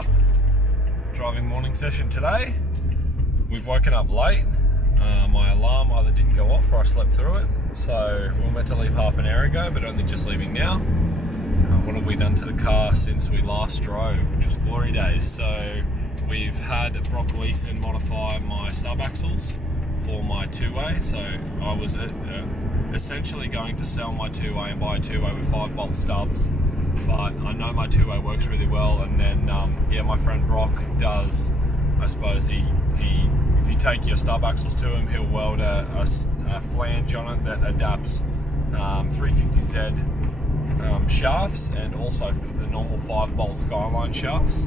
up driving morning session today. We've woken up late. My alarm either didn't go off or I slept through it. So we were meant to leave half an hour ago, but only just leaving now. What have we done to the car since we last drove, which was glory days? So we've had Brock Leeson modify my stub axles for my two-way. So I was essentially going to sell my two-way and buy a two-way with 5-bolt stubs, but I know my two-way works really well. And then yeah, my friend Brock does, I suppose if you take your stub axles to him, he'll weld a flange on it that adapts 350Z shafts and also the normal 5-bolt Skyline shafts.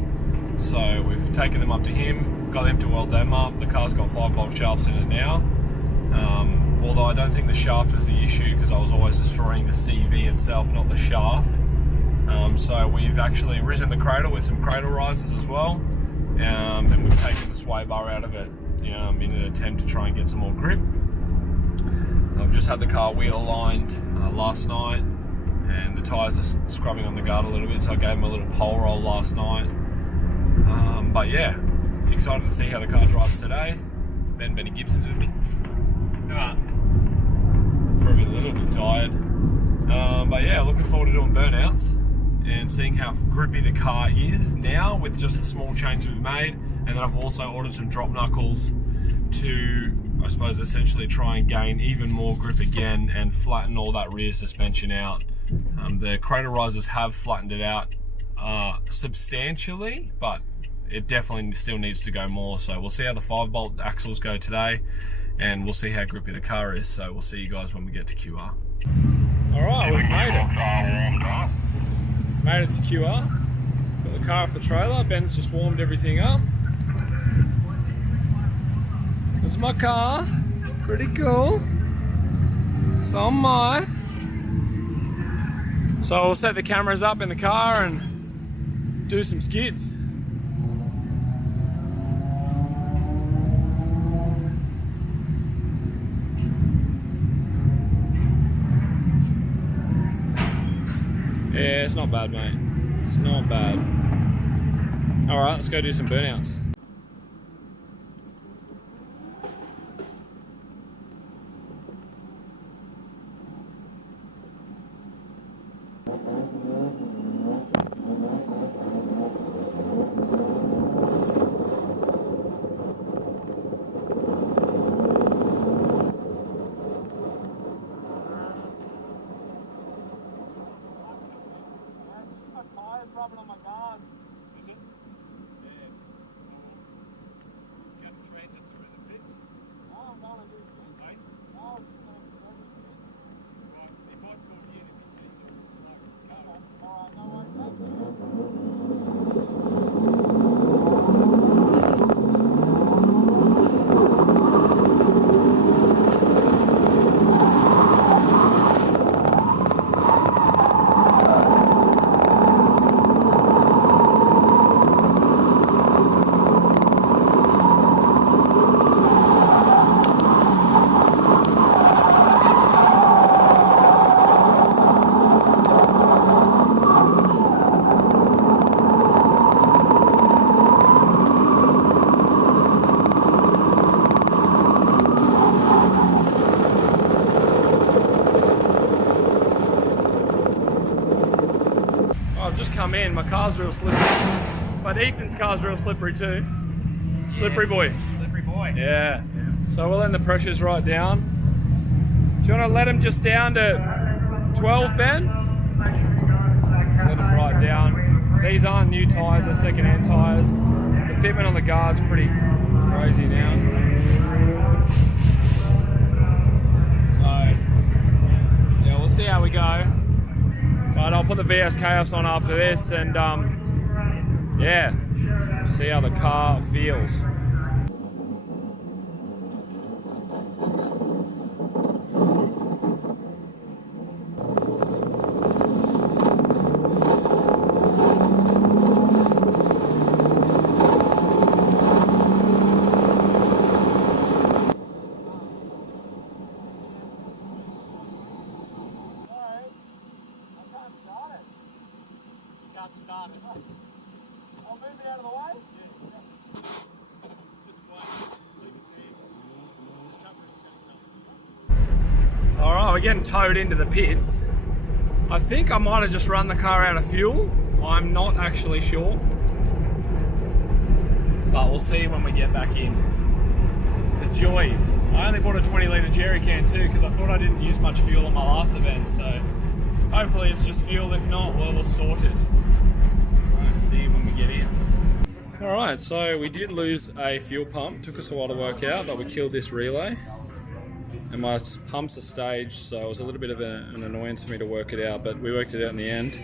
So we've taken them up to him, got him to weld them up. The car's got 5-bolt shafts in it now. Although I don't think the shaft is the issue, because I was always destroying the CV itself, not the shaft. So we've actually risen the cradle with some cradle risers as well. And we've taken the sway bar out of it in an attempt to try and get some more grip. I've just had the car wheel aligned last night, and the tyres are scrubbing on the guard a little bit, so I gave them a little pole roll last night. But yeah, excited to see how the car drives today. Benny Gibson's with me. Probably a little bit tired. But yeah, looking forward to doing burnouts and seeing how grippy the car is now with just the small changes we've made. And then I've also ordered some drop knuckles to, I suppose, essentially try and gain even more grip again and flatten all that rear suspension out. The cradle risers have flattened it out substantially, but it definitely still needs to go more. So we'll see how the 5-bolt axles go today, and we'll see how grippy the car is. So we'll see you guys when we get to QR. Alright, we've made it. Made it to QR. Got the car off the trailer. Ben's just warmed everything up. There's my car. Pretty cool. So am I. So we'll set the cameras up in the car and do some skids. Yeah, it's not bad, mate. It's not bad. Alright, let's go do some burnouts. Rubbing on my guard. Is it? Yeah. Do you have a transit through the pits? No, I'm going to do skids. Hey? No, I was just going to do skids. Right, he might call you in if he sees it with smoke. Okay. Alright, no worries. Thank I've just come in, my car's real slippery, but Ethan's car's real slippery too. Slippery boy. Slippery boy. Yeah. So we'll let the pressure's right down. Do you want to let him just down to 12, Ben? Let him right down. These aren't new tyres, they're second-hand tyres. The fitment on the guard's pretty crazy now. So, yeah, we'll see how we go. But I'll put the VSK offs on after this, and yeah, see how the car feels. Got started. Alright, we're getting towed into the pits. I think I might have just run the car out of fuel. I'm not actually sure. But we'll see when we get back in. The joys. I only bought a 20 litre jerry can too because I thought I didn't use much fuel on my last event, so hopefully it's just fuel. If not, well, we'll sort it. Alright, see you when we get in. Alright, so we did lose a fuel pump. Took us a while to work out, but we killed this relay. And my pumps are staged, so it was a little bit of an annoyance for me to work it out, but we worked it out in the end.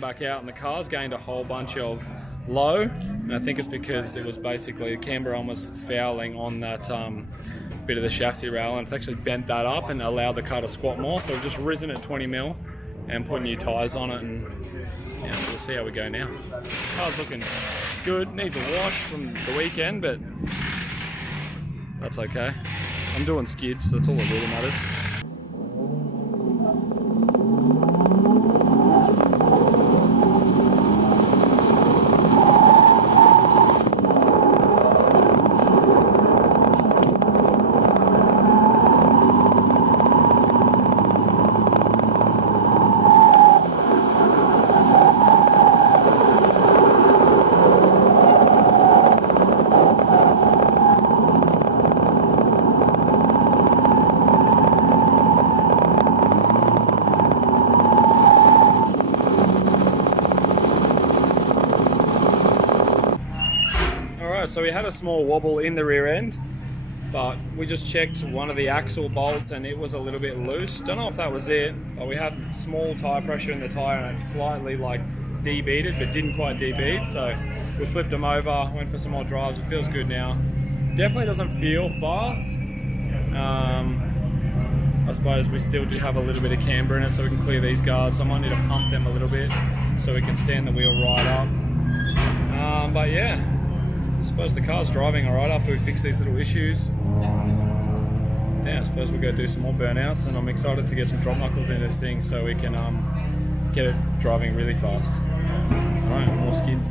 Back out and the car's gained a whole bunch of low, and I think it's because it was basically the camber arm was fouling on that bit of the chassis rail, and it's actually bent that up and allowed the car to squat more. So we've just risen at 20 mil and put new tyres on it, and yeah, so we'll see how we go now. The car's looking good, needs a wash from the weekend, but that's okay. I'm doing skids, so that's all that really matters. So we had a small wobble in the rear end, but we just checked one of the axle bolts and it was a little bit loose. Don't know if that was it, but we had small tire pressure in the tire and it slightly like debeaded, but didn't quite debead. So we flipped them over, went for some more drives. It feels good now. Definitely doesn't feel fast. I suppose we still do have a little bit of camber in it, so we can clear these guards. So I might need to pump them a little bit so we can stand the wheel right up. But yeah. I suppose the car's driving alright after we fix these little issues. Yeah, I suppose we'll go do some more burnouts, and I'm excited to get some drop knuckles in this thing so we can get it driving really fast. Alright, more skids.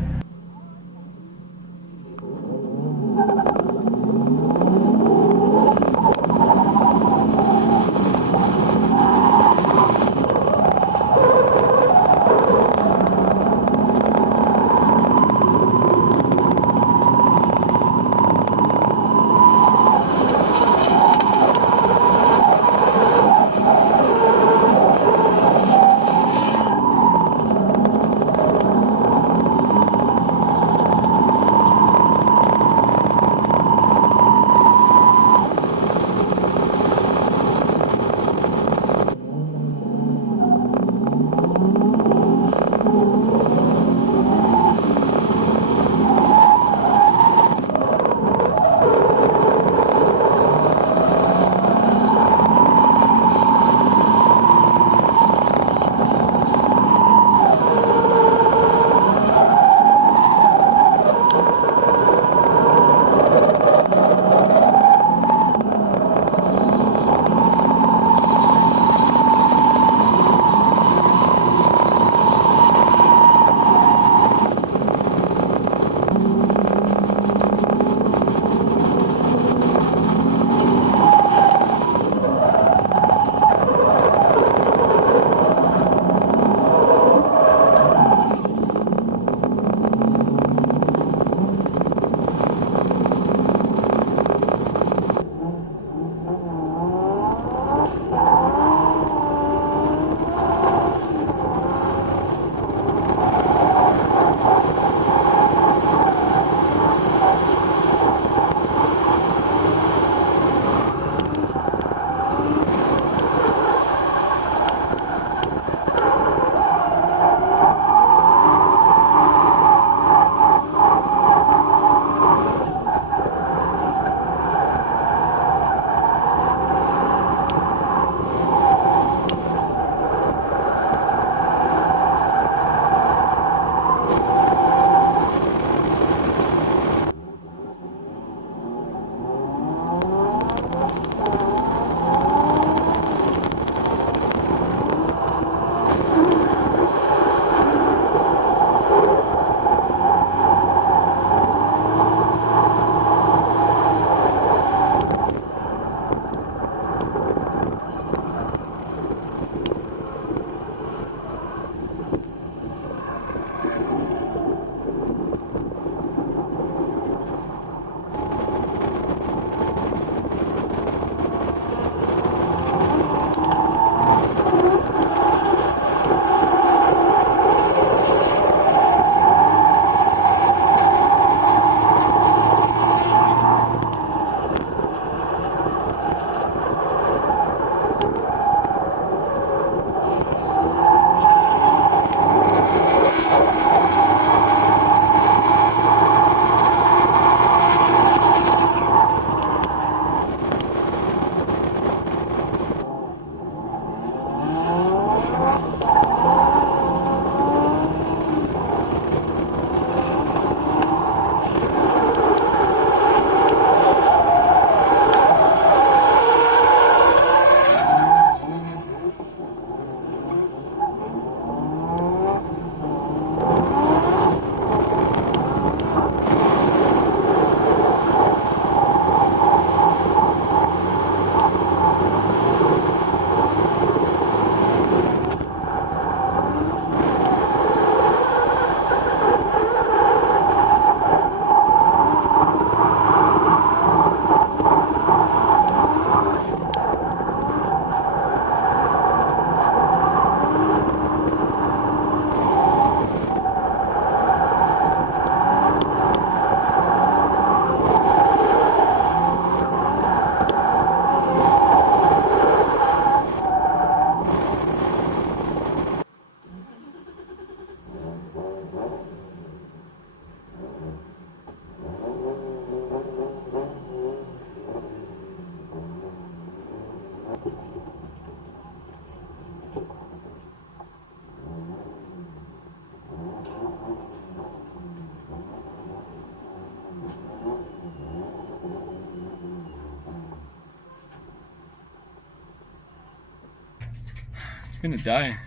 It's been a day.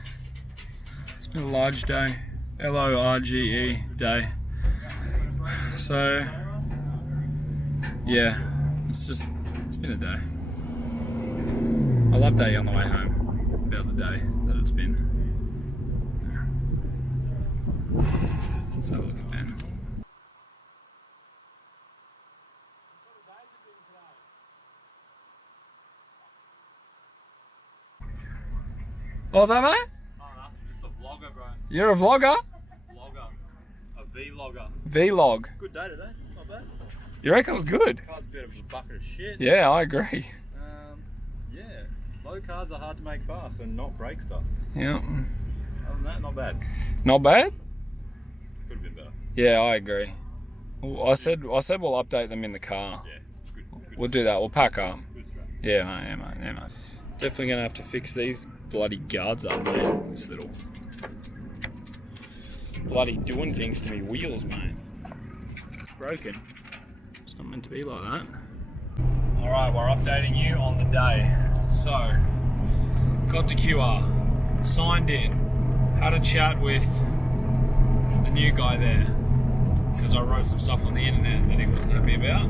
It's been a large day. L-O-R-G-E day. So, yeah, it's been a day. I'll update you on the way home about the day that it's been. Let's have a look at Ben. What was that, mate? Oh, no, just a vlogger, bro. You're a vlogger? Vlogger. A vlogger. Vlog. Good day today, not bad. You reckon it was good? Car's a bit of a bucket of shit. Yeah, I agree. Yeah. Low cars are hard to make fast and not brake stuff. Yeah. Other than that, not bad. Not bad? Could have been better. Yeah, I agree. Well, I said we'll update them in the car. Yeah, good. We'll do that. We'll pack up. Good strat. Yeah, mate. Definitely gonna have to fix these bloody guards up, mate. This little bloody doing things to me wheels, mate. It's broken. It's not meant to be like that. All right, we're updating you on the day. So, got to QR, signed in, had a chat with the new guy there because I wrote some stuff on the internet that he wasn't happy about.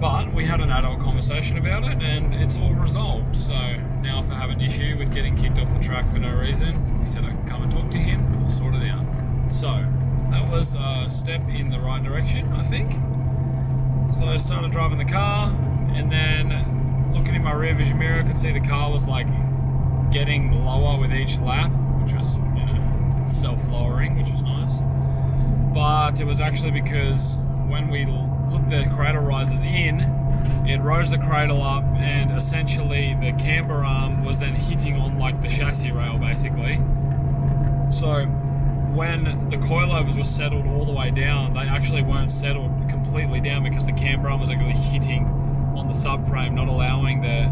But we had an adult conversation about it and it's all resolved. So now if I have an issue with getting kicked off the track for no reason, he said I can come and talk to him, we'll sort it out. So that was a step in the right direction, I think. So I started driving the car and then looking in my rear vision mirror, I could see the car was like getting lower with each lap, which was, you know, self-lowering, which was nice. But it was actually because when we put the cradle risers in, it rose the cradle up and essentially the camber arm was then hitting on like the chassis rail basically. So when the coilovers were settled all the way down, they actually weren't settled completely down because the camber arm was actually hitting on the subframe, not allowing the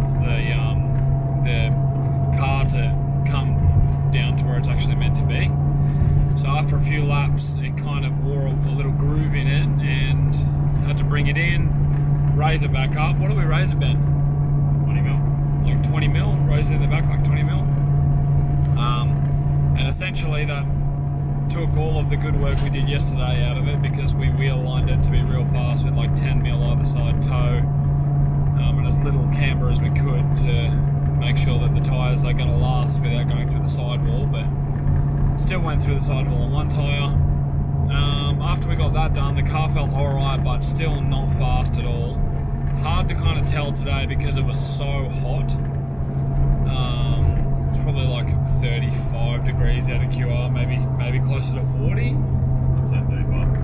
car to come down to where it's actually meant to be. So after a few laps, it kind of wore a little groove in it and had to bring it in, raise it back up. What do we raise it, Ben? 20 mil. Like 20 mil, raise it in the back like 20 mil. And essentially that took all of the good work we did yesterday out of it because we wheel lined it to be real fast with like 10 mil either side toe and as little camber as we could to make sure that the tyres are going to last without going through the sidewall, but still went through the sidewall on one tyre. After we got that done, the car felt alright, but still not fast at all. Hard to kind of tell today because it was so hot. It's probably like 35 degrees out of QR, maybe closer to 40. I'd say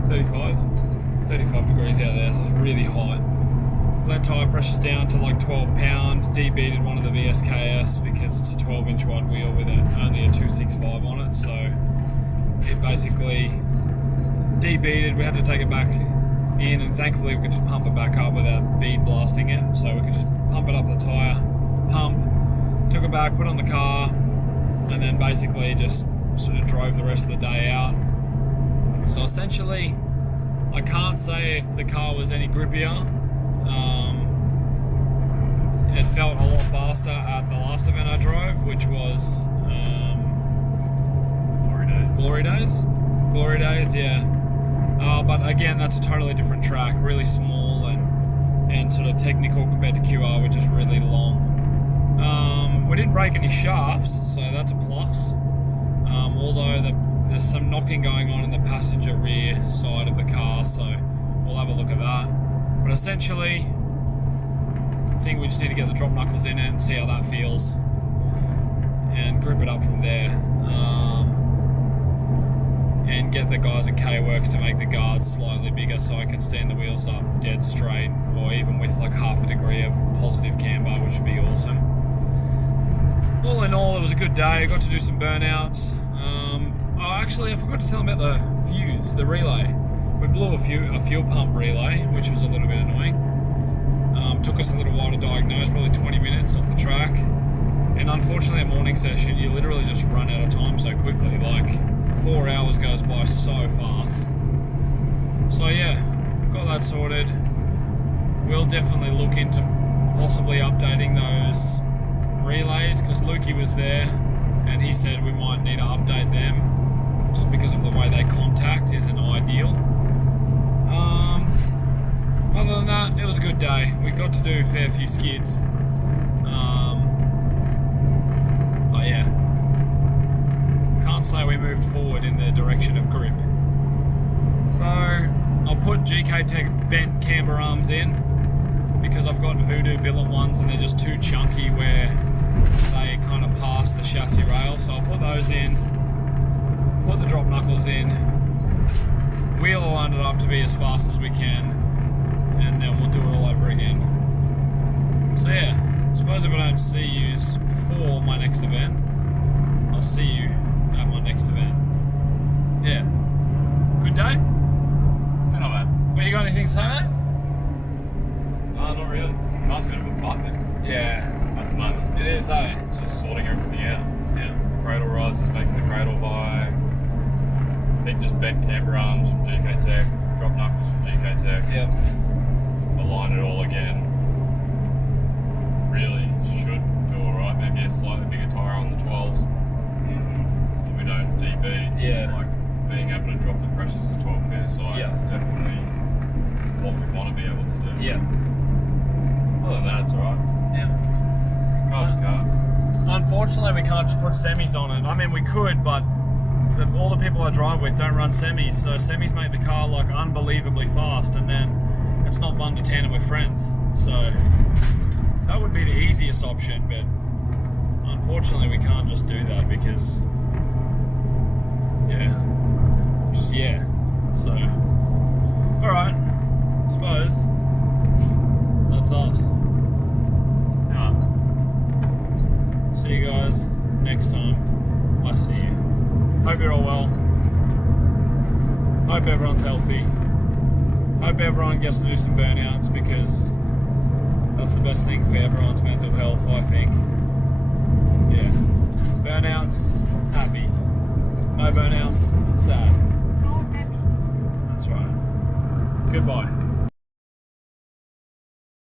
35. 35 degrees out there, so it's really hot. Let tyre pressure's down to like 12 pound. Debeated one of the VSKS because it's a 12-inch wide wheel with only a 265 on it, so it basically debeated. We had to take it back in, and thankfully we could just pump it back up without bead blasting it. So we could just pump it up the tyre, took it back, put it on the car, and then basically just sort of drove the rest of the day out. So essentially, I can't say if the car was any grippier. It felt a lot faster at the last event I drove, which was Glory Days, yeah. But again, that's a totally different track, really small and sort of technical compared to QR, which is really long. We didn't break any shafts, so that's a plus. Although there's some knocking going on in the passenger rear side of the car, so we'll have a look at that. But essentially, I think we just need to get the drop knuckles in it and see how that feels and grip it up from there. And get the guys at K-Works to make the guards slightly bigger so I can stand the wheels up dead straight, or even with like half a degree of positive camber, which would be awesome. All in all, it was a good day. I got to do some burnouts. Actually, I forgot to tell them about the fuse, the relay. We blew a fuel pump relay, which was a little bit annoying. Took us a little while to diagnose, probably 20 minutes off the track. And unfortunately, a morning session, you literally just run out of time so quickly. Like 4 hours goes by so fast. So yeah, got that sorted. We'll definitely look into possibly updating those some relays because Lukey was there and he said we might need to update them just because of the way they contact isn't ideal. Other than that, it was a good day. We got to do a fair few skids. But yeah, can't say we moved forward in the direction of grip. So I'll put GK Tech bent camber arms in because I've got Voodoo billet ones and they're just too chunky where they kind of pass the chassis rail. So I'll put those in, put the drop knuckles in, wheel line it up to be as fast as we can, and then we'll do it all over again. So yeah, I suppose if I don't see you before my next event, I'll see you at my next event. Yeah, good day? Not bad. Well, you got anything to say, mate? No, not really. Car's a bit of a bucket Yeah, at the moment. it is, eh? It's just sorting everything out. Yeah. Cradle risers, making the cradle high. I think just bent camber arms from GK Tech, drop knuckles from GK Tech. Yep. Align it all again. Really should do alright. Maybe a slightly bigger tyre on the 12s. So we don't DB. Yeah. Like being able to drop the pressures to 12 psi Yeah. is definitely what we want to be able to do. Yeah. Other than that, it's alright. Yeah. Car's a car. Unfortunately, we can't just put semis on it. I mean, we could, but all the people I drive with don't run semis, so semis make the car like unbelievably fast, and then it's not fun to tandem with friends. So that would be the easiest option, but unfortunately, we can't just do that because, yeah, just yeah. So, all right, I suppose that's us. See you guys next time I see you. Hope you're all well. Hope everyone's healthy. Hope everyone gets to do some burnouts because that's the best thing for everyone's mental health, I think. Yeah. Burnouts, happy. No burnouts, sad. That's right. Goodbye.